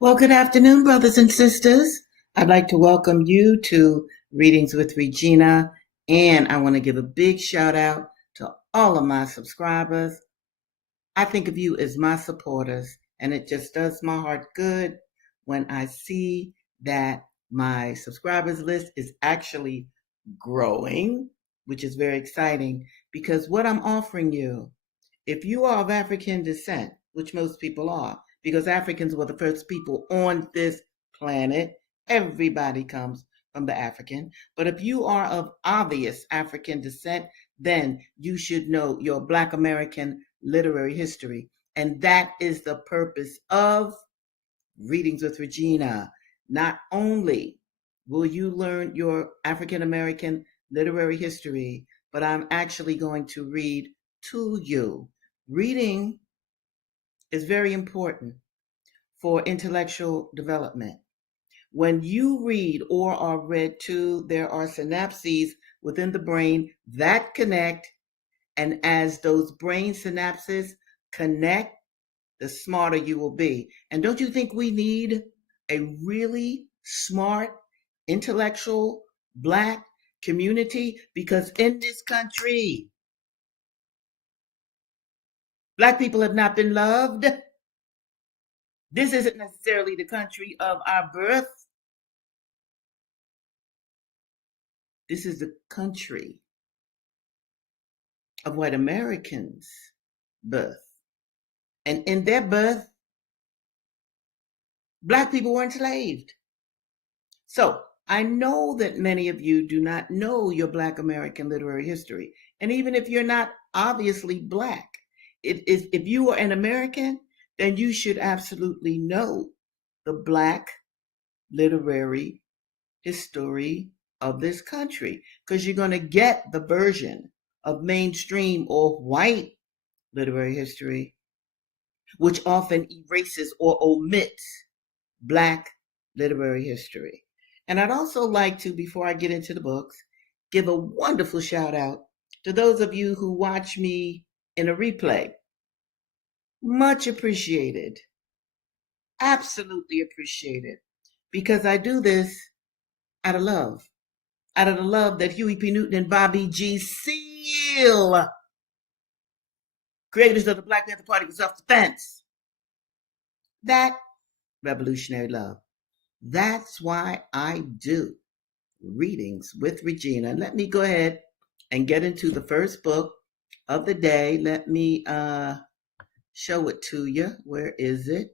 Well, good afternoon, brothers and sisters. I'd like to welcome you to Readings with Regina, and I want to give a big shout out to all of my subscribers. I think of you as my supporters, and it just does my heart good when I see that my subscribers list is actually growing, which is very exciting because what I'm offering you, if you are of African descent, which most people are, because Africans were the first people on this planet, everybody comes from the African. But if you are of obvious African descent, then you should know your Black American literary history. And that is the purpose of Readings with Regina. Not only will you learn your African American literary history, but I'm actually going to read to you. Reading is very important for intellectual development. When you read or are read to, there are synapses within the brain that connect, and as those brain synapses connect, the smarter you will be. And don't you think we need a really smart, intellectual, Black community? Because in this country, Black people have not been loved. This isn't necessarily the country of our birth. This is the country of white Americans' birth. And in their birth, Black people were enslaved. So I know that many of you do not know your Black American literary history. And even if you're not obviously Black, if you are an American, then you should absolutely know the Black literary history of this country, because you're going to get the version of mainstream or white literary history, which often erases or omits Black literary history. And I'd also like to, before I get into the books, give a wonderful shout out to those of you who watch me in a replay. Much appreciated. Absolutely appreciated. Because I do this out of love. Out of the love that Huey P. Newton and Bobby G. Seale, creators of the Black Panther Party for Self-Defense, that revolutionary love. That's why I do Readings with Regina. Let me go ahead and get into the first book of the day. Let me show it to you. Where is it?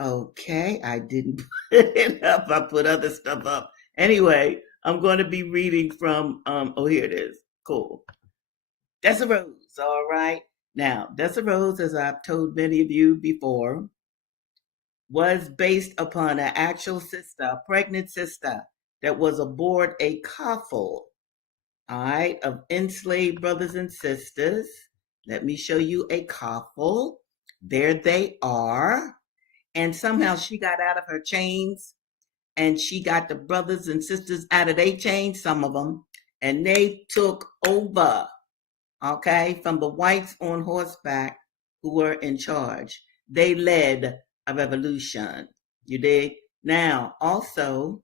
Okay, I didn't put it up. I put other stuff up. Anyway, I'm going to be reading from, oh, here it is. Cool. Dessa Rose, all right. Now, Dessa Rose, as I've told many of you before, was based upon an actual sister, a pregnant sister that was aboard a coffle, all right, of enslaved brothers and sisters. Let me show you a coffle. There they are. And somehow she got out of her chains and she got the brothers and sisters out of their chains, some of them, and they took over, okay, from the whites on horseback who were in charge. They led a revolution. You dig? Now, also,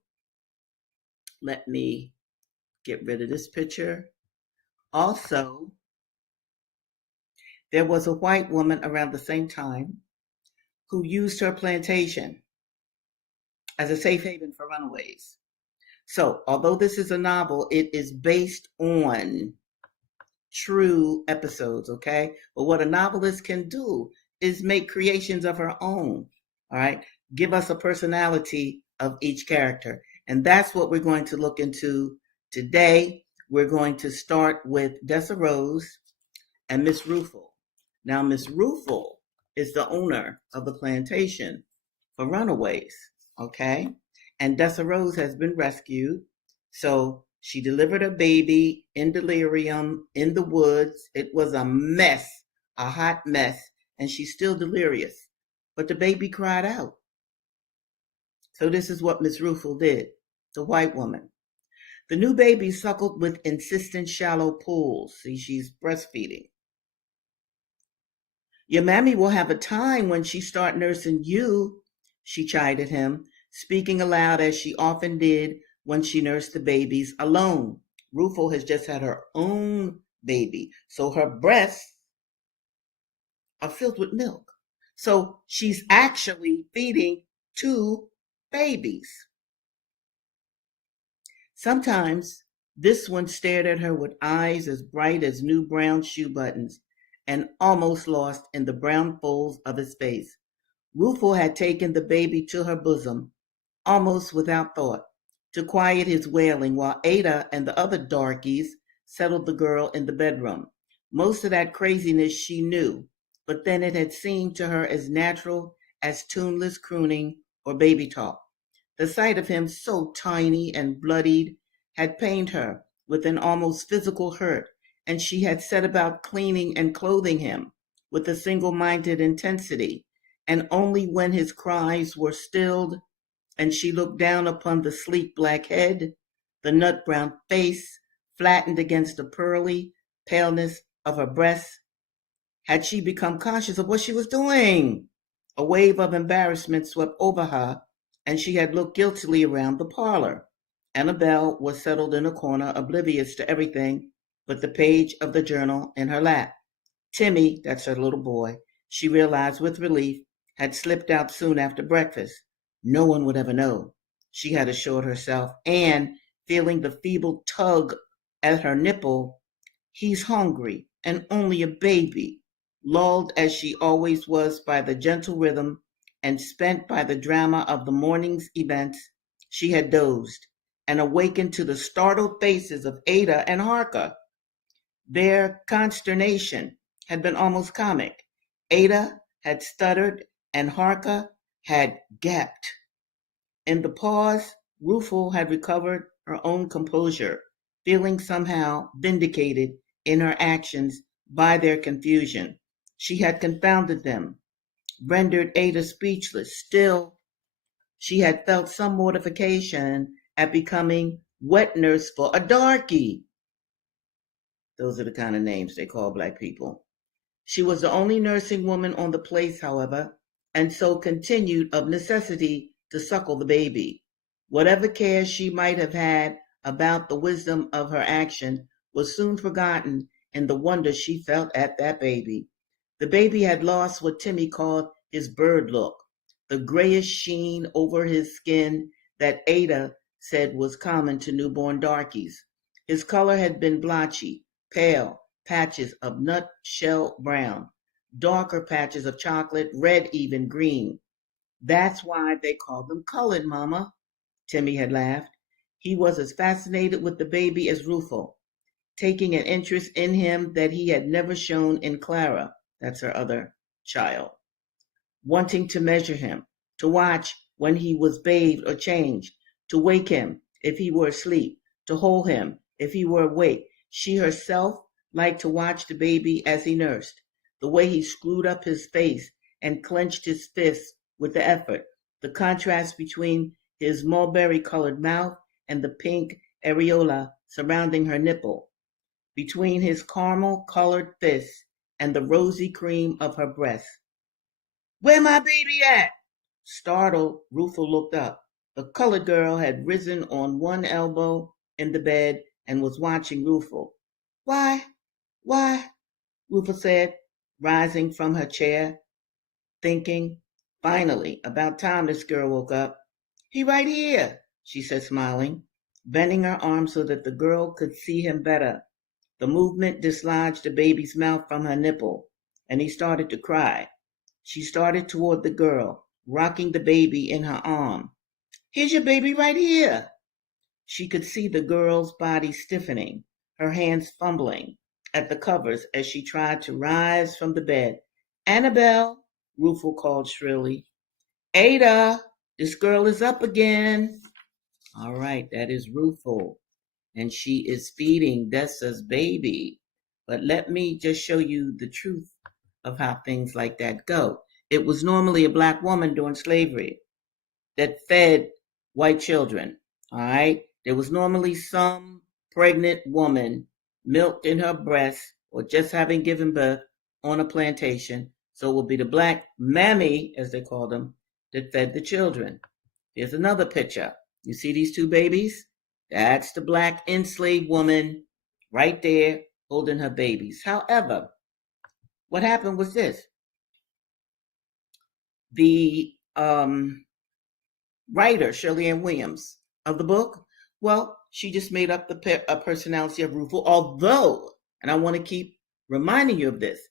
let me get rid of this picture. Also, there was a white woman around the same time who used her plantation as a safe haven for runaways. So, although this is a novel, it is based on true episodes, okay? But what a novelist can do is make creations of her own, all right? Give us a personality of each character. And that's what we're going to look into today. We're going to start with Dessa Rose and Miss Rufel. Now, Miss Rufel is the owner of the plantation for runaways, okay? And Dessa Rose has been rescued. So she delivered a baby in delirium in the woods. It was a mess, a hot mess, and she's still delirious. But the baby cried out. So this is what Miss Rufel did, the white woman. The new baby suckled with insistent shallow pulls. See, she's breastfeeding. Your mammy will have a time when she start nursing you, she chided him, speaking aloud as she often did when she nursed the babies alone. Rufel has just had her own baby, so her breasts are filled with milk. So she's actually feeding two babies. Sometimes this one stared at her with eyes as bright as new brown shoe buttons and almost lost in the brown folds of his face. Rufel had taken the baby to her bosom, almost without thought, to quiet his wailing while Ada and the other darkies settled the girl in the bedroom. Most of that craziness she knew, but then it had seemed to her as natural as tuneless crooning or baby talk. The sight of him so tiny and bloodied had pained her with an almost physical hurt, and she had set about cleaning and clothing him with a single minded intensity. And only when his cries were stilled and she looked down upon the sleek black head, the nut brown face flattened against the pearly paleness of her breasts, had she become conscious of what she was doing. A wave of embarrassment swept over her, and she had looked guiltily around the parlor. Annabelle was settled in a corner, oblivious to everything but the page of the journal in her lap. Timmy, that's her little boy, she realized with relief, had slipped out soon after breakfast. No one would ever know, she had assured herself, and feeling the feeble tug at her nipple, he's hungry and only a baby. Lulled as she always was by the gentle rhythm and spent by the drama of the morning's events, she had dozed and awakened to the startled faces of Ada and Harker. Their consternation had been almost comic. Ada had stuttered and Harker had gasped. In the pause, Rufel had recovered her own composure, feeling somehow vindicated in her actions by their confusion. She had confounded them, rendered Ada speechless. Still, she had felt some mortification at becoming wet nurse for a darky. Those are the kind of names they call black people. She was the only nursing woman on the place, however, and so continued of necessity to suckle the baby. Whatever care she might have had about the wisdom of her action was soon forgotten in the wonder she felt at that baby. The baby had lost what Timmy called his bird look, the grayish sheen over his skin that Ada said was common to newborn darkies. His color had been blotchy, pale, patches of nutshell brown, darker patches of chocolate, red, even green. That's why they call them colored, Mama, Timmy had laughed. He was as fascinated with the baby as Rufel, taking an interest in him that he had never shown in Clara, that's her other child, wanting to measure him, to watch when he was bathed or changed, to wake him if he were asleep, to hold him if he were awake. She herself liked to watch the baby as he nursed, the way he screwed up his face and clenched his fists with the effort, the contrast between his mulberry colored mouth and the pink areola surrounding her nipple, between his caramel colored fists and the rosy cream of her breast. Where my baby at? Startled, Rufel looked up. The colored girl had risen on one elbow in the bed and was watching Rufel. Why, Rufel said, rising from her chair, thinking, finally, about time this girl woke up. He right here, she said, smiling, bending her arm so that the girl could see him better. The movement dislodged the baby's mouth from her nipple, and he started to cry. She started toward the girl, rocking the baby in her arm. Here's your baby right here. She could see the girl's body stiffening, her hands fumbling at the covers as she tried to rise from the bed. Annabelle, Rufel called shrilly. Ada, this girl is up again. All right, that is Rufel, and she is feeding Dessa's baby. But let me just show you the truth of how things like that go. It was normally a black woman during slavery that fed white children. All right. There was normally some pregnant woman milked in her breast or just having given birth on a plantation So it will be the black mammy, as they call them, that fed the children. Here's another picture. You see these two babies? That's the black enslaved woman right there holding her babies. However, what happened was this. The writer, Shirley Ann Williams, of the book, well, she just made up the personality of Rufel, although, and I want to keep reminding you of this,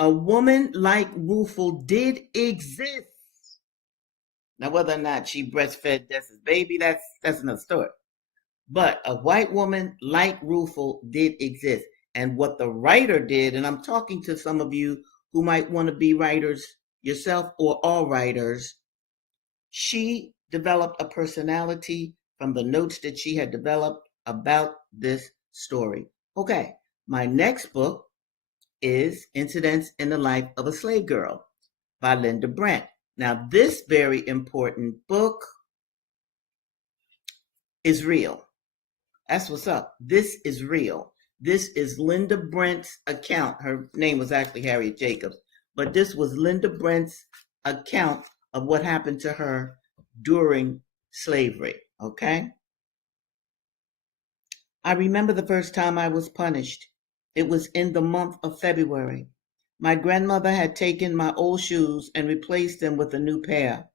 a woman like Rufel did exist. Now, whether or not she breastfed Dessa's baby, that's another story. But a white woman like Rufel did exist. And what the writer did, and I'm talking to some of you who might want to be writers yourself or all writers, she developed a personality from the notes that she had developed about this story. Okay, my next book is Incidents in the Life of a Slave Girl by Linda Brent. Now, this very important book is real. That's what's up. This is real. This is Linda Brent's account. Her name was actually Harriet Jacobs, but this was Linda Brent's account of what happened to her during slavery, okay? I remember the first time I was punished. It was in the month of February. My grandmother had taken my old shoes and replaced them with a new pair.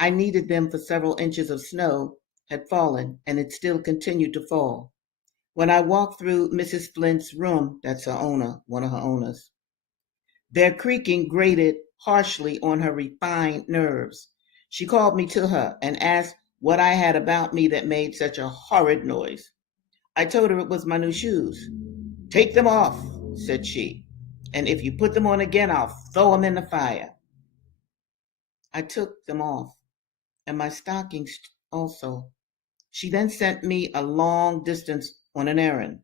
I needed them for several inches of snow had fallen, and it still continued to fall. When I walked through Mrs. Flint's room, that's her owner, one of her owners, their creaking grated harshly on her refined nerves. She called me to her and asked what I had about me that made such a horrid noise. I told her it was my new shoes. Take them off, said she, and if you put them on again, I'll throw them in the fire. I took them off, and my stockings also. She then sent me a long distance on an errand.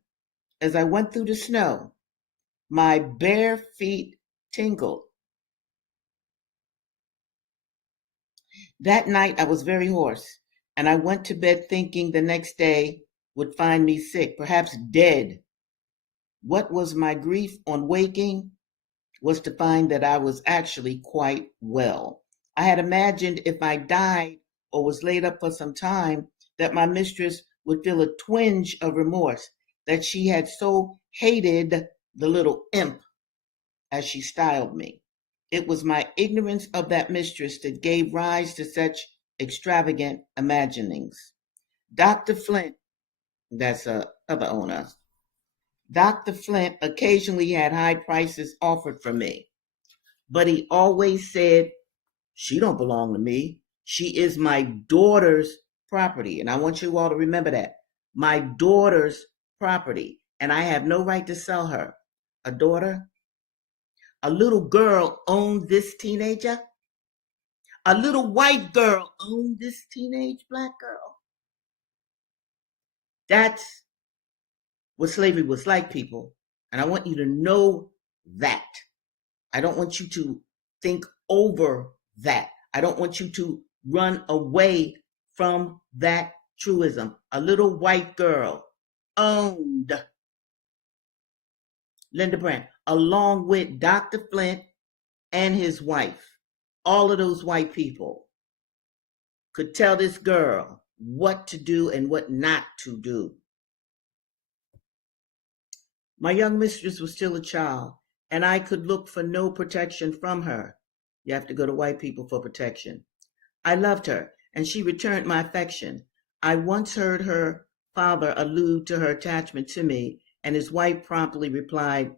As I went through the snow, my bare feet tingled. That night I was very hoarse, and I went to bed thinking the next day would find me sick, perhaps dead. What was my grief on waking was to find that I was actually quite well. I had imagined if I died or was laid up for some time, that my mistress would feel a twinge of remorse that she had so hated the little imp, as she styled me. It was my ignorance of that mistress that gave rise to such extravagant imaginings. Dr. Flint, that's a other owner, Dr. Flint occasionally had high prices offered for me, but he always said, she don't belong to me. She is my daughter's property. And I want you all to remember that. My daughter's property. And I have no right to sell her. A daughter? A little girl owned this teenager? A little white girl owned this teenage black girl? That's what slavery was like, people. And I want you to know that. I don't want you to think over that. I don't want you to run away from that truism. A little white girl owned Linda Brent, along with Dr. Flint and his wife. All of those white people could tell this girl what to do and what not to do. My young mistress was still a child, and I could look for no protection from her. You have to go to white people for protection. I loved her, and she returned my affection. I once heard her father allude to her attachment to me, and his wife promptly replied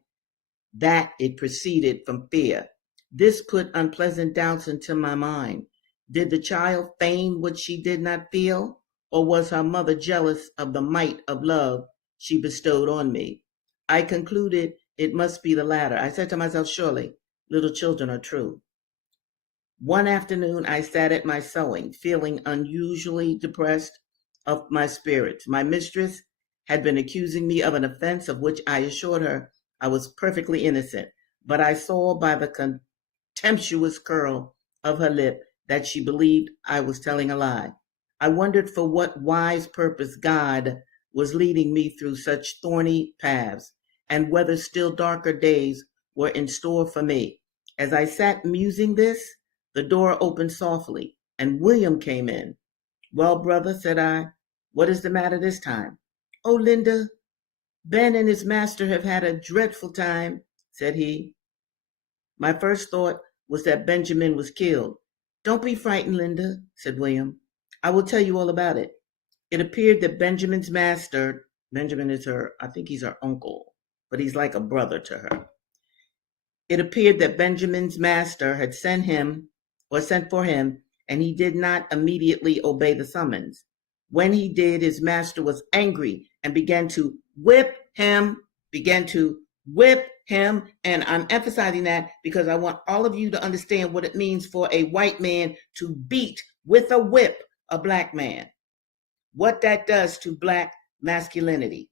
that it proceeded from fear. This put unpleasant doubts into my mind. Did the child feign what she did not feel, or was her mother jealous of the might of love she bestowed on me? I concluded it must be the latter. I said to myself, surely little children are true. One afternoon, I sat at my sewing, feeling unusually depressed of my spirits. My mistress had been accusing me of an offense of which I assured her I was perfectly innocent, but I saw by the contemptuous curl of her lip that she believed I was telling a lie. I wondered for what wise purpose God was leading me through such thorny paths, and whether still darker days were in store for me. As I sat musing this, the door opened softly, and William came in. Well, brother, said I, what is the matter this time? Oh, Linda, Ben and his master have had a dreadful time, said he. My first thought was that Benjamin was killed. Don't be frightened, Linda, said William. I will tell you all about it. It appeared that Benjamin's master, Benjamin is her, I think he's her uncle, but he's like a brother to her. It appeared that Benjamin's master had sent for him, and he did not immediately obey the summons. When he did, his master was angry and began to whip him, and I'm emphasizing that because I want all of you to understand what it means for a white man to beat with a whip a black man. What that does to black masculinity.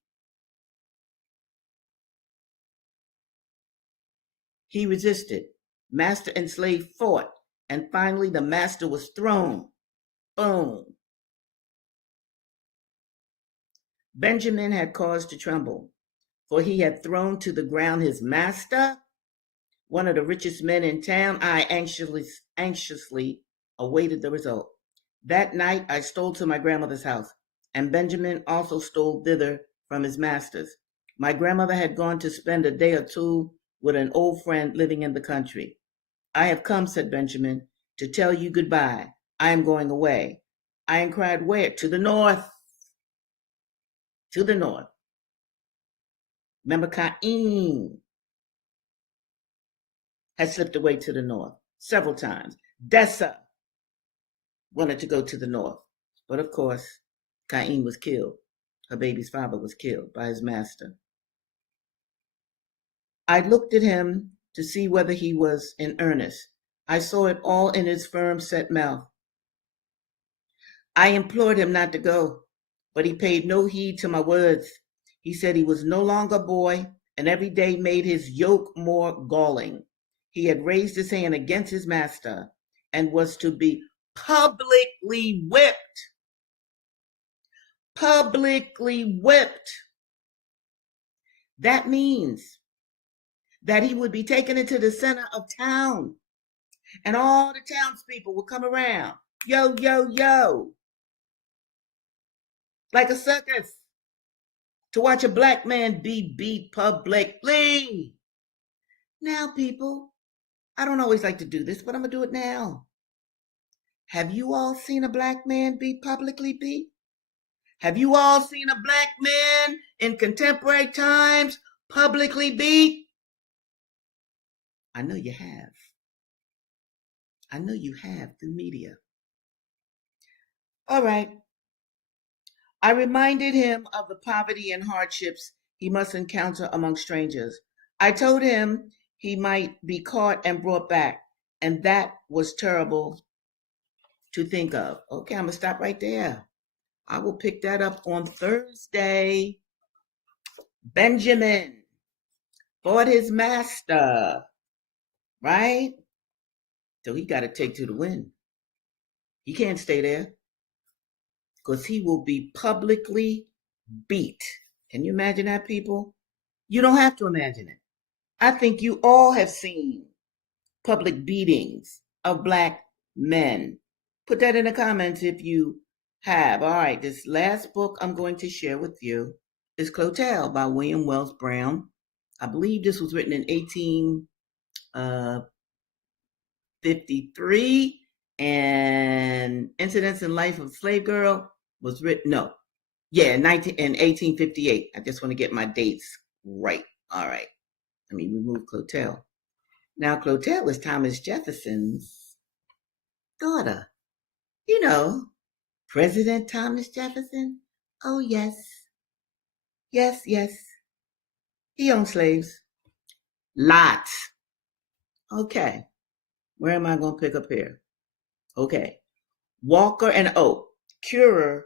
He resisted. Master and slave fought, and finally the master was thrown. Boom. Benjamin had cause to tremble, for he had thrown to the ground his master, one of the richest men in town. I anxiously awaited the result. That night I stole to my grandmother's house, and Benjamin also stole thither from his master's. My grandmother had gone to spend a day or two with an old friend living in the country. I have come, said Benjamin, to tell you goodbye. I am going away. I inquired where? To the north. To the north. Remember, Cain had slipped away to the north several times. Dessa wanted to go to the north. But of course, Cain was killed. Her baby's father was killed by his master. I looked at him to see whether he was in earnest. I saw it all in his firm, set mouth. I implored him not to go, but he paid no heed to my words. He said he was no longer a boy, and every day made his yoke more galling. He had raised his hand against his master and was to be publicly whipped. Publicly whipped. That means that he would be taken into the center of town, and all the townspeople would come around. Yo, yo, yo. Like a circus. To watch a black man be beat publicly. Now, people, I don't always like to do this, but I'm going to do it now. Have you all seen a black man be publicly beat? Have you all seen a black man in contemporary times publicly beat? I know you have. I know you have through media. All right. I reminded him of the poverty and hardships he must encounter among strangers. I told him he might be caught and brought back, and that was terrible to think of. Okay, I'm going to stop right there. I will pick that up on Thursday. Benjamin fought his master, right? So he got to take to the wind. He can't stay there because he will be publicly beat. Can you imagine that, people? You don't have to imagine it. I think you all have seen public beatings of black men. Put that in the comments if you have. All right, this last book I'm going to share with you is Clotel by William Wells Brown. I believe this was written in 1853, and Incidents in Life of a Slave Girl was written, in 1858. I just want to get my dates right. All right, let me remove Clotel. Now, Clotel is Thomas Jefferson's daughter. You know, President Thomas Jefferson. Oh, yes. Yes, yes. He owned slaves. Lots. Okay. Where am I going to pick up here? Okay. Walker and Currer,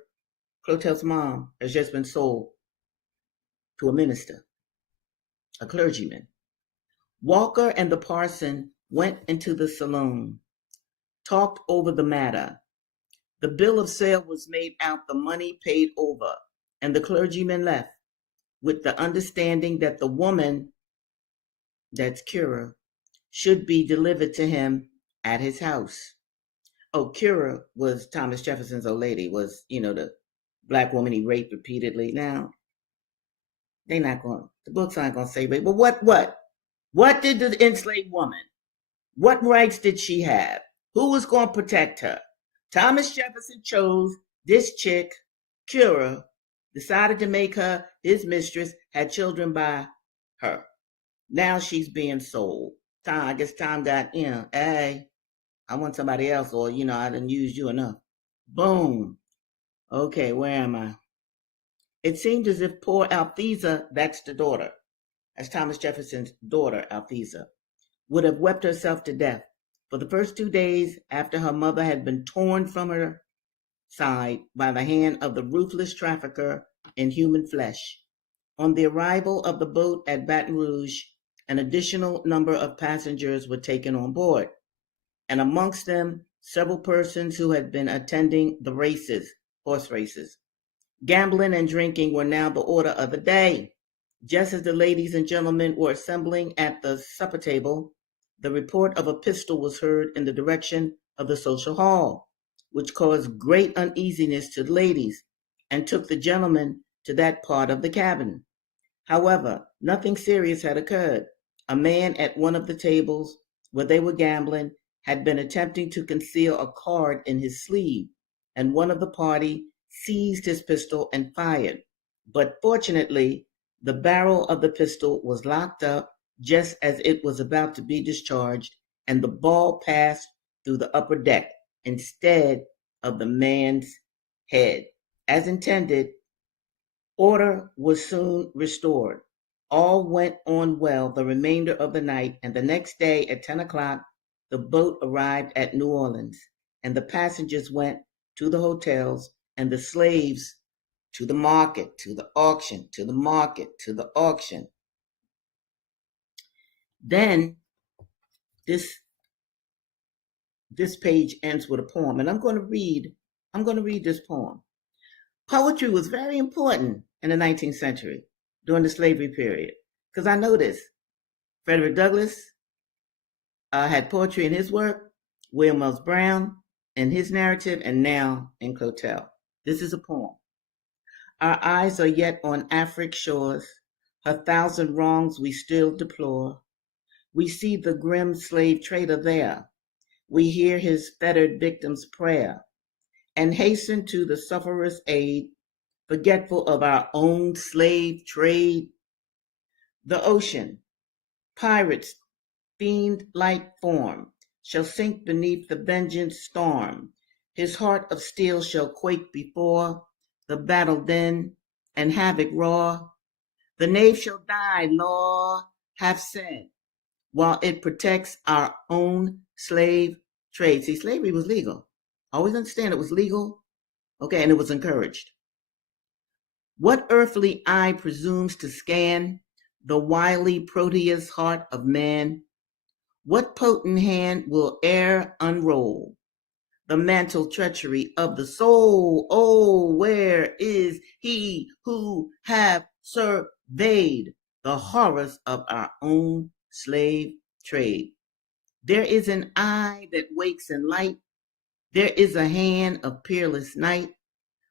Clotel's mom, has just been sold to a minister, a clergyman. Walker and the parson went into the saloon, talked over the matter. The bill of sale was made out, the money paid over, and the clergyman left with the understanding that the woman, that's Currer, should be delivered to him at his house. Oh, Cura was Thomas Jefferson's old lady, was, the black woman he raped repeatedly. Now, the books aren't going to say rape, but what did the enslaved woman, what rights did she have? Who was going to protect her? Thomas Jefferson chose this chick, Cura, decided to make her his mistress, had children by her. Now she's being sold. I guess time got, hey, I want somebody else, or, I didn't use you enough. Boom. Okay, where am I? It seemed as if poor Althesa, that's the daughter, as Thomas Jefferson's daughter, Althesa, would have wept herself to death. For the first 2 days after her mother had been torn from her side by the hand of the ruthless trafficker in human flesh. On the arrival of the boat at Baton Rouge, an additional number of passengers were taken on board, and amongst them several persons who had been attending the races, horse races. Gambling and drinking were now the order of the day. Just as the ladies and gentlemen were assembling at the supper table, the report of a pistol was heard in the direction of the social hall, which caused great uneasiness to the ladies and took the gentlemen to that part of the cabin. However, nothing serious had occurred. A man at one of the tables where they were gambling had been attempting to conceal a card in his sleeve, and one of the party seized his pistol and fired. But fortunately, the barrel of the pistol was locked up just as it was about to be discharged, and the ball passed through the upper deck instead of the man's head. As intended, order was soon restored. All went on well the remainder of the night, and the next day at 10 o'clock, the boat arrived at New Orleans, and the passengers went to the hotels, and the slaves to the market, to the auction, to the market, to the auction. Then this page ends with a poem, and I'm going to read this poem. Poetry was very important in the 19th century during the slavery period, because I noticed Frederick Douglass had poetry in his work, William Wells Brown in his narrative, and now in Clotel. This is a poem. Our eyes are yet on Afric's shores, her thousand wrongs we still deplore. We see the grim slave trader there. We hear his fettered victim's prayer, and hasten to the sufferer's aid, forgetful of our own slave trade. The ocean, pirate's fiend-like form, shall sink beneath the vengeance storm. His heart of steel shall quake before the battle din and havoc roar. The knave shall die, law hath said, while it protects our own slave trade. See, slavery was legal. Always understand it was legal, okay, and it was encouraged. What earthly eye presumes to scan the wily Proteus heart of man? What potent hand will e'er unroll the mantle treachery of the soul? Oh, where is he who hath surveyed the horrors of our own slave trade? There is an eye that wakes in light. There is a hand of peerless night,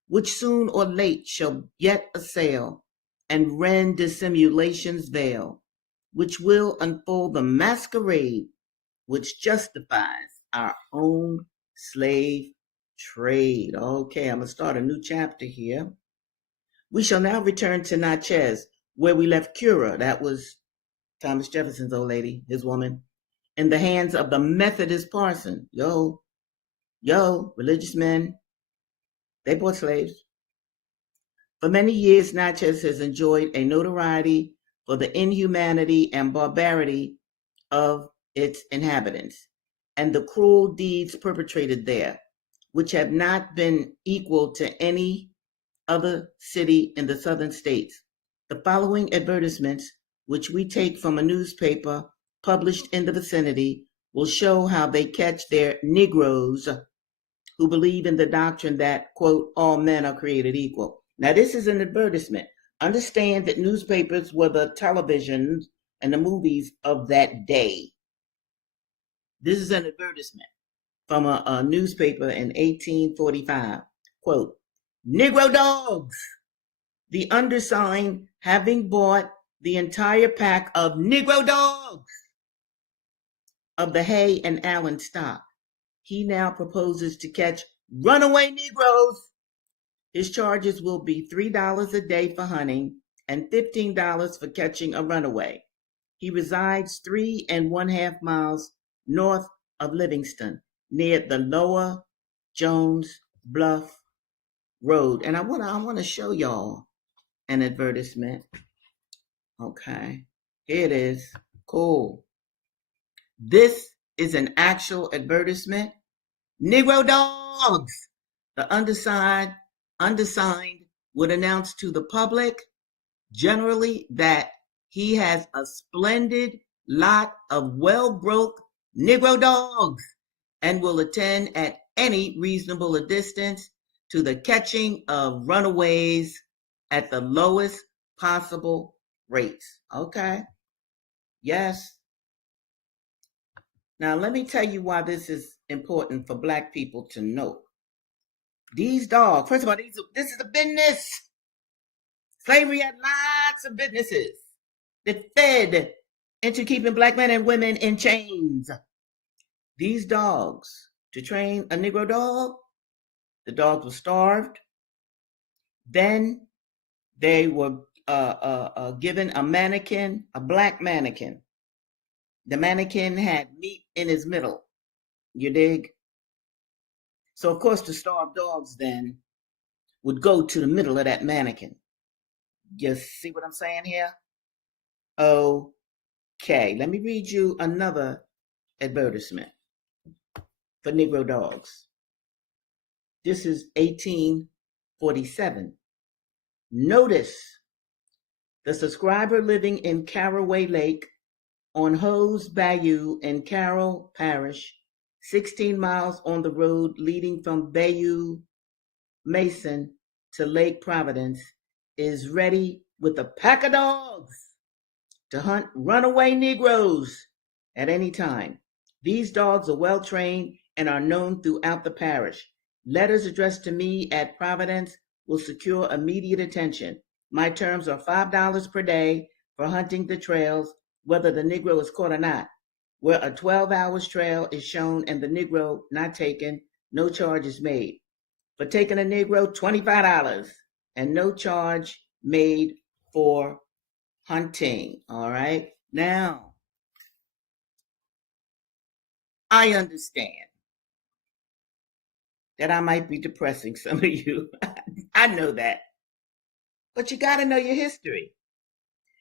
which soon or late shall yet assail and rend dissimulation's veil, which will unfold the masquerade which justifies our own slave trade. Okay, I'm going to start a new chapter here. We shall now return to Natchez, where we left Cura, that was Thomas Jefferson's old lady, his woman, in the hands of the Methodist parson. Yo, religious men, they bought slaves. For many years, Natchez has enjoyed a notoriety for the inhumanity and barbarity of its inhabitants and the cruel deeds perpetrated there, which have not been equal to any other city in the southern states. The following advertisements, which we take from a newspaper published in the vicinity, will show how they catch their Negroes who believe in the doctrine that, quote, all men are created equal. Now, this is an advertisement. Understand that newspapers were the televisions and the movies of that day. This is an advertisement from a newspaper in 1845. Quote, Negro dogs. The undersigned, having bought the entire pack of Negro dogs of the Hay and Allen stock, he now proposes to catch runaway Negroes. His charges will be $3 a day for hunting and $15 for catching a runaway. He resides 3½ miles north of Livingston, near the Lower Jones Bluff Road. And I want to show y'all an advertisement. Okay, here it is. Cool. This is an actual advertisement. Negro dogs. The undersigned would announce to the public generally that he has a splendid lot of well-broke Negro dogs and will attend at any reasonable distance to the catching of runaways at the lowest possible rates. Okay? Yes. Now, let me tell you why this is important for Black people to know. These dogs, first of all, this is a business. Slavery had lots of businesses that fed into keeping Black men and women in chains. These dogs, to train a Negro dog, the dogs were starved. Then they were given a mannequin, a Black mannequin. The mannequin had meat in his middle. You dig? So, of course, the starved dogs then would go to the middle of that mannequin. You see what I'm saying here? Okay, let me read you another advertisement for Negro dogs. This is 1847. Notice the subscriber living in Caraway Lake on Hose Bayou in Carroll Parish, 16 miles on the road leading from Bayou Mason to Lake Providence, is ready with a pack of dogs to hunt runaway Negroes at any time. These dogs are well trained and are known throughout the parish. Letters addressed to me at Providence will secure immediate attention. My terms are $5 per day for hunting the trails, whether the Negro is caught or not. Where a 12-hour trail is shown and the Negro not taken, no charge is made. For taking a Negro, $25, and no charge made for hunting. All right? Now, I understand that I might be depressing some of you. I know that. But you got to know your history.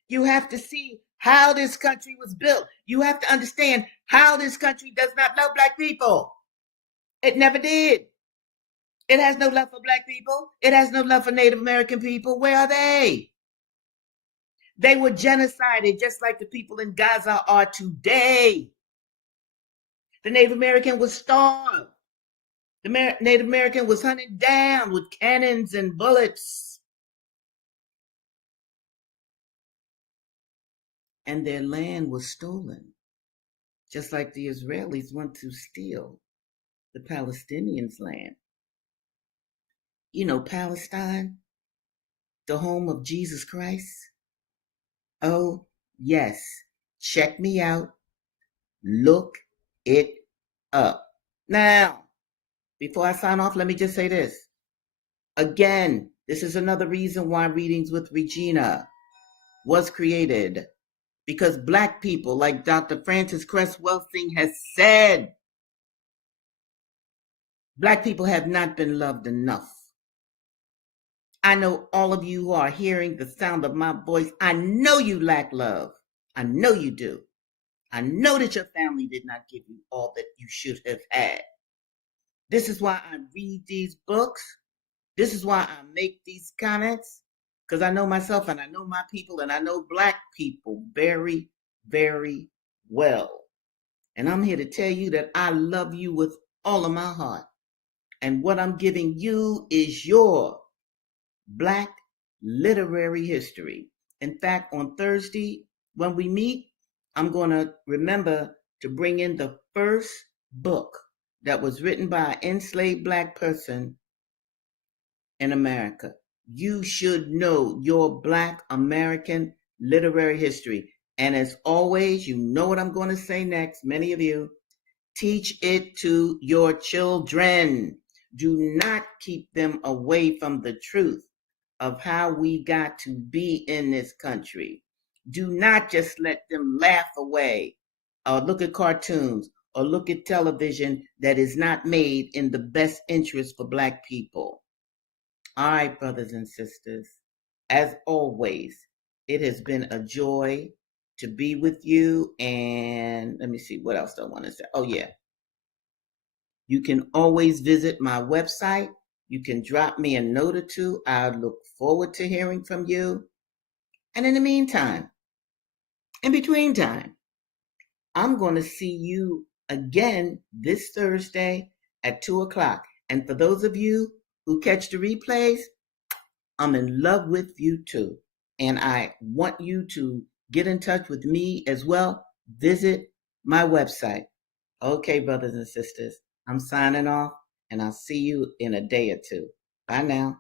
You have to see how this country was built. You have to understand how this country does not love Black people. It never did. It has no love for Black people. It has no love for Native American people. Where are they? They were genocided just like the people in Gaza are today. The Native American was starved. The Native American was hunted down with cannons and bullets. And their land was stolen, just like the Israelis want to steal the Palestinians' land. You know, Palestine, the home of Jesus Christ. Oh, yes. Check me out. Look it up. Now, before I sign off, let me just say this. Again, this is another reason why Readings with Regina was created. Because Black people, like Dr. Frances Cress Welsing has said, Black people have not been loved enough. I know all of you who are hearing the sound of my voice, I know you lack love. I know you do. I know that your family did not give you all that you should have had. This is why I read these books. This is why I make these comments. Because I know myself and I know my people and I know Black people very, very well. And I'm here to tell you that I love you with all of my heart. And what I'm giving you is your Black literary history. In fact, on Thursday, when we meet, I'm going to remember to bring in the first book that was written by an enslaved Black person in America. You should know your Black American literary history. And as always, you know what I'm going to say next, many of you. Teach it to your children. Do not keep them away from the truth of how we got to be in this country. Do not just let them laugh away or look at cartoons or look at television that is not made in the best interest for Black people. All right, brothers and sisters, as always, it has been a joy to be with you. And let me see, what else do I want to say? Oh, yeah. You can always visit my website. You can drop me a note or two. I look forward to hearing from you. And in the meantime, in between time, I'm going to see you again this Thursday at 2 o'clock. And for those of you who catch the replays, I'm in love with you too. And I want you to get in touch with me as well. Visit my website. Okay, brothers and sisters, I'm signing off, and I'll see you in a day or two. Bye now.